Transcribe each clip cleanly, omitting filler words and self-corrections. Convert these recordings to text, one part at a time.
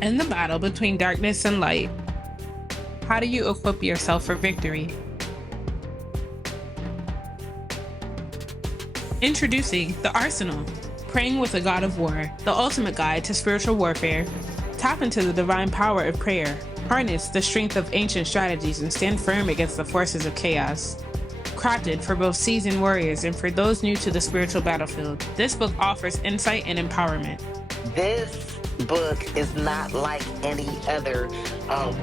In the battle between darkness and light, how do you equip yourself for victory? Introducing The Arsenal, Praying with a God of War, the ultimate guide to spiritual warfare. Tap into the divine power of prayer, harness the strength of ancient strategies, and stand firm against the forces of chaos. Crafted for both seasoned warriors and for those new to the spiritual battlefield, this book offers insight and empowerment. This book is not like any other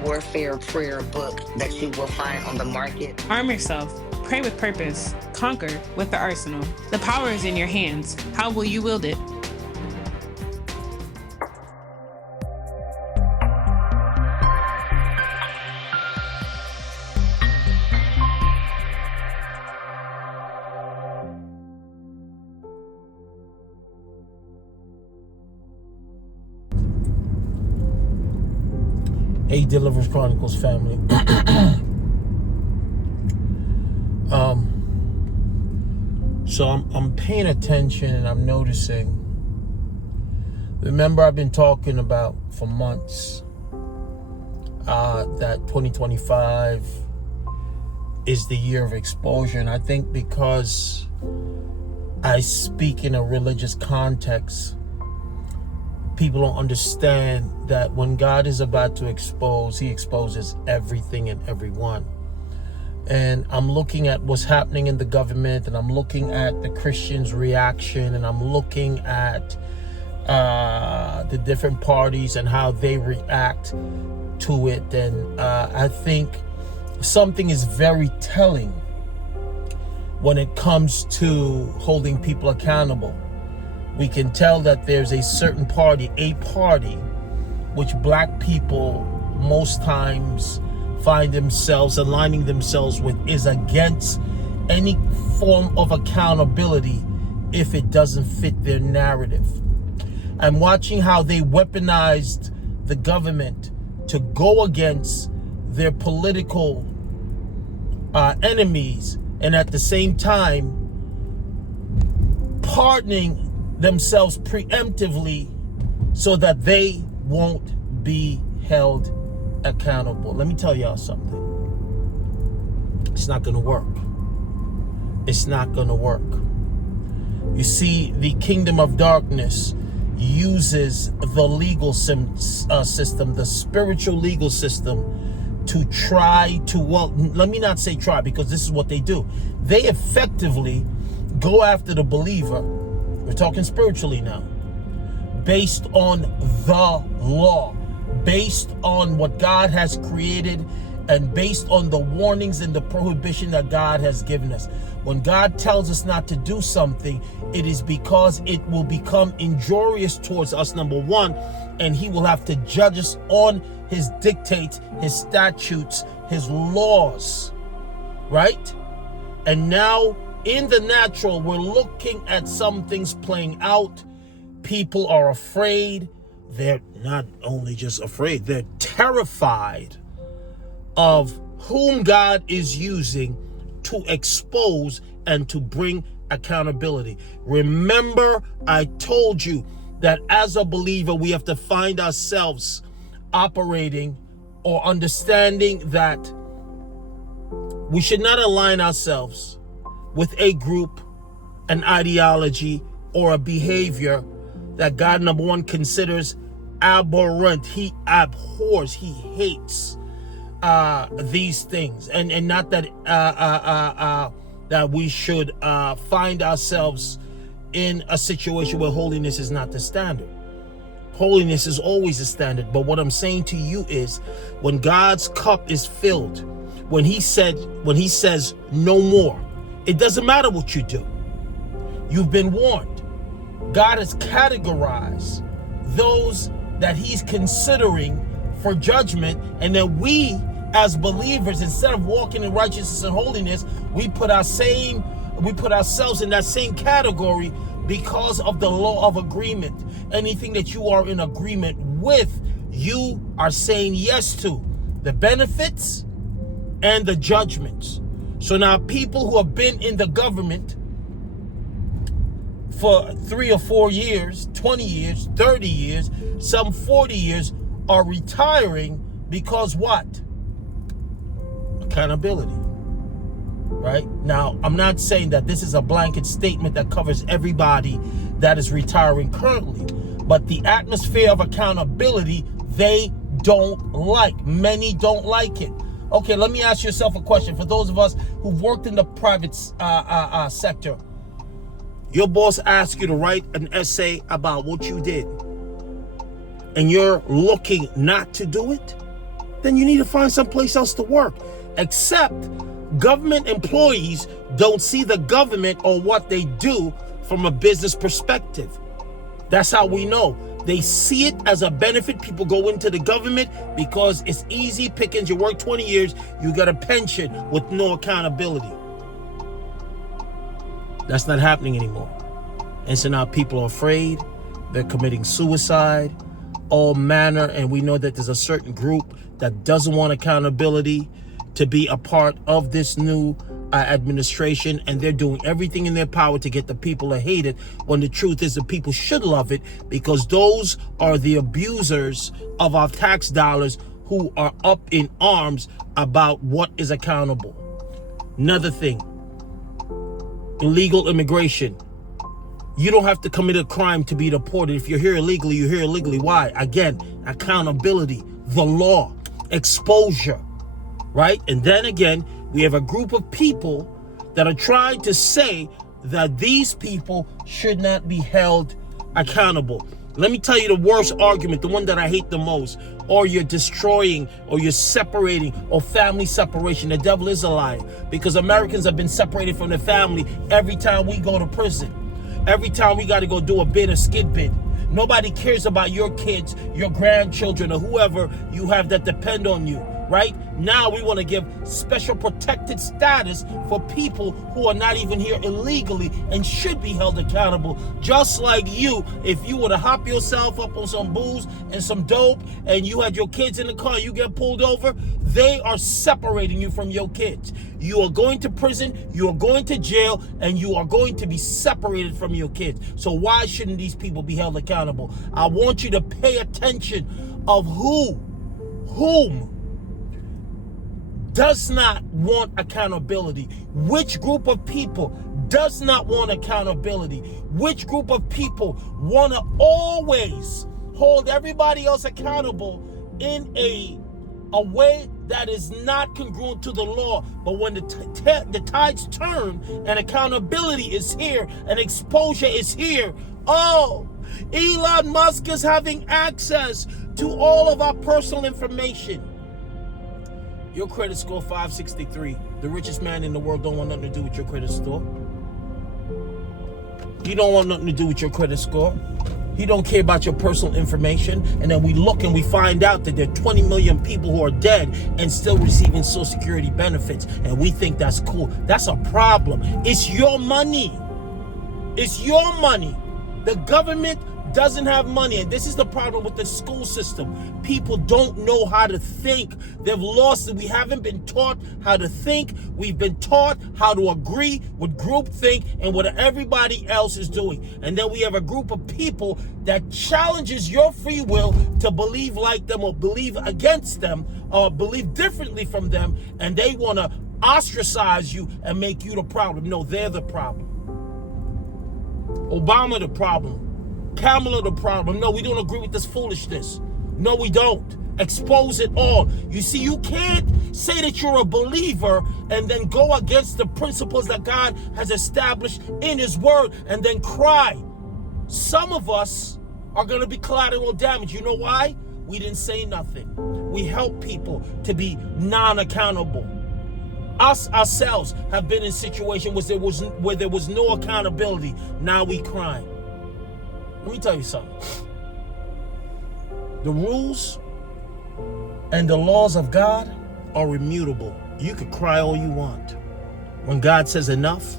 warfare prayer book that you will find on the market. Arm yourself, pray with purpose, conquer with the arsenal. The power is in your hands. How will you wield it? Hey, Deliverance Chronicles family. So I'm paying attention and I'm noticing. Remember, I've been talking about for months that 2025 is the year of exposure, and I think because I speak in a religious context, people don't understand that when God is about to expose, he exposes everything and everyone. And I'm looking at what's happening in the government, and I'm looking at the Christians' reaction, and I'm looking at the different parties and how they react to it. And I think something is very telling when it comes to holding people accountable. We can tell that there's a certain party, which black people most times find themselves aligning themselves with, is against any form of accountability if it doesn't fit their narrative. I'm watching how they weaponized the government to go against their political enemies, and at the same time pardoning themselves preemptively so that they won't be held accountable. Let me tell y'all something. It's not gonna work. It's not gonna work. You see, the kingdom of darkness uses the legal system, the spiritual legal system, to try to, well, let me not say try, because this is what they do. They effectively go after the believer. We're talking spiritually now, based on the law, based on what God has created, and based on the warnings and the prohibition that God has given us. When God tells us not to do something, it is because it will become injurious towards us, number one, and he will have to judge us on his dictates, his statutes, his laws, right? And now, in the natural, we're looking at some things playing out. People are afraid. They're not only just afraid, they're terrified of whom God is using to expose and to bring accountability. Remember, I told you that as a believer, we have to find ourselves operating or understanding that we should not align ourselves with a group, an ideology, or a behavior that God, number one, considers abhorrent. He abhors, he hates these things. And not that that we should find ourselves in a situation where holiness is not the standard. Holiness is always the standard. But what I'm saying to you is, when God's cup is filled, when he says no more, it doesn't matter what you do. You've been warned. God has categorized those that he's considering for judgment, and then we as believers, instead of walking in righteousness and holiness, we put ourselves in that same category because of the law of agreement. Anything that you are in agreement with, you are saying yes to the benefits and the judgments. So now people who have been in the government for 3 or 4 years, 20 years, 30 years, some 40 years, are retiring because what? Accountability. Right? Now, I'm not saying that this is a blanket statement that covers everybody that is retiring currently, but the atmosphere of accountability, they don't like. Many don't like it. Okay, let me ask yourself a question. For those of us who've worked in the private sector, your boss asks you to write an essay about what you did, and you're looking not to do it, then you need to find someplace else to work. Except government employees don't see the government or what they do from a business perspective. That's how we know. They see it as a benefit. People go into the government because it's easy pickings. You work 20 years, you get a pension with no accountability. That's not happening anymore. And so now people are afraid. They're committing suicide, all manner. And we know that there's a certain group that doesn't want accountability to be a part of this new administration, and they're doing everything in their power to get the people to hate it, when the truth is the people should love it, because those are the abusers of our tax dollars who are up in arms about what is accountable. Another thing, illegal immigration. You don't have to commit a crime to be deported. If you're here illegally, you're here illegally. Why? Again, accountability, the law, exposure, right? And then again, we have a group of people that are trying to say that these people should not be held accountable. Let me tell you the worst argument, the one that I hate the most. Or you're destroying, or you're separating, or family separation. The devil is a liar, because Americans have been separated from their family every time we go to prison. Every time we got to go do a bid, a skid bid. Nobody cares about your kids, your grandchildren, or whoever you have that depend on you, right? Now we want to give special protected status for people who are not even here illegally and should be held accountable. Just like you, if you were to hop yourself up on some booze and some dope and you had your kids in the car, you get pulled over, they are separating you from your kids. You are going to prison, you are going to jail, and you are going to be separated from your kids. So why shouldn't these people be held accountable? I want you to pay attention of whom does not want accountability. Which group of people does not want accountability? Which group of people want to always hold everybody else accountable in a way that is not congruent to the law? But when the tides turn and accountability is here and exposure is here, oh, Elon Musk is having access to all of our personal information. Your credit score 563. The richest man in the world don't want nothing to do with your credit score. He don't want nothing to do with your credit score. He don't care about your personal information. And then we look and we find out that there are 20 million people who are dead and still receiving Social Security benefits. And we think that's cool. That's a problem. It's your money. It's your money. The government doesn't have money, and this is the problem with the school system. People don't know how to think. They've lost it. We haven't been taught how to think. We've been taught how to agree with groupthink and what everybody else is doing. And then we have a group of people that challenges your free will to believe like them or believe against them or believe differently from them, and they want to ostracize you and make you the problem. No, they're the problem. Obama the problem. Kamala the problem. No, we don't agree with this foolishness. No, we don't. Expose it all. You see, you can't say that you're a believer and then go against the principles that God has established in His Word and then cry. Some of us are going to be collateral damage. You know why? We didn't say nothing. We help people to be non-accountable. Us ourselves have been in situations where there was no accountability. Now we cry. Let me tell you something. The rules and the laws of God are immutable. You could cry all you want. When God says enough,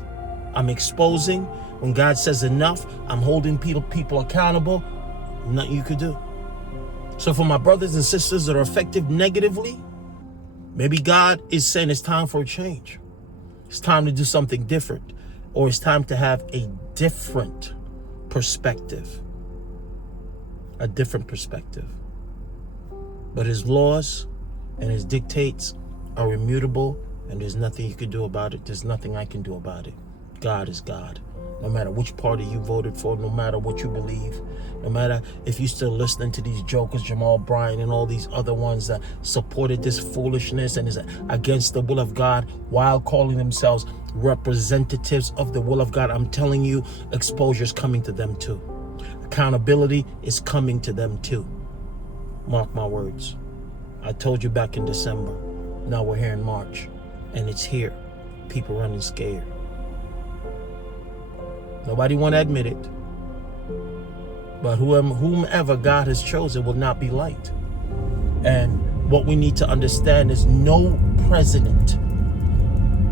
I'm exposing. When God says enough, I'm holding people accountable. Nothing you could do. So for my brothers and sisters that are affected negatively, maybe God is saying it's time for a change. It's time to do something different. Or it's time to have a different perspective. A different perspective. But his laws and his dictates are immutable, and there's nothing you can do about it. There's nothing I can do about it. God is God. No matter which party you voted for, no matter what you believe, no matter if you're still listening to these jokers, Jamal Bryant and all these other ones that supported this foolishness and is against the will of God while calling themselves representatives of the will of God, I'm telling you, exposure is coming to them too. Accountability is coming to them too. Mark my words. I told you back in December. Now we're here in March, and it's here. People running scared. Nobody want to admit it. But whomever God has chosen will not be light. And what we need to understand is no president,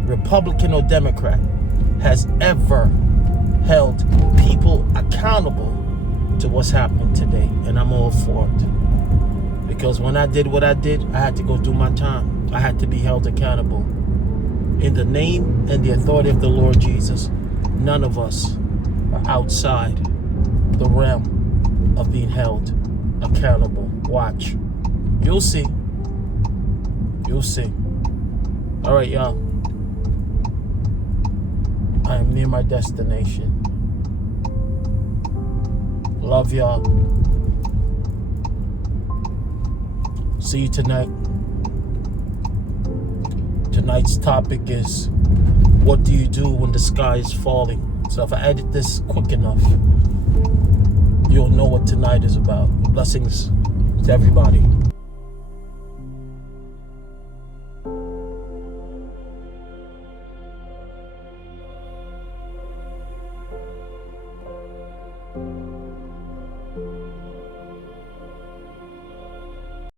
Republican or Democrat, has ever held people accountable to what's happening today. And I'm all for it. Because when I did what I did, I had to go do my time. I had to be held accountable. In the name and the authority of the Lord Jesus, none of us are outside the realm of being held accountable. Watch. You'll see. You'll see. All right, y'all. I am near my destination. Love y'all. See you tonight. Tonight's topic is, what do you do when the sky is falling? So if I edit this quick enough, you'll know what tonight is about. Blessings to everybody.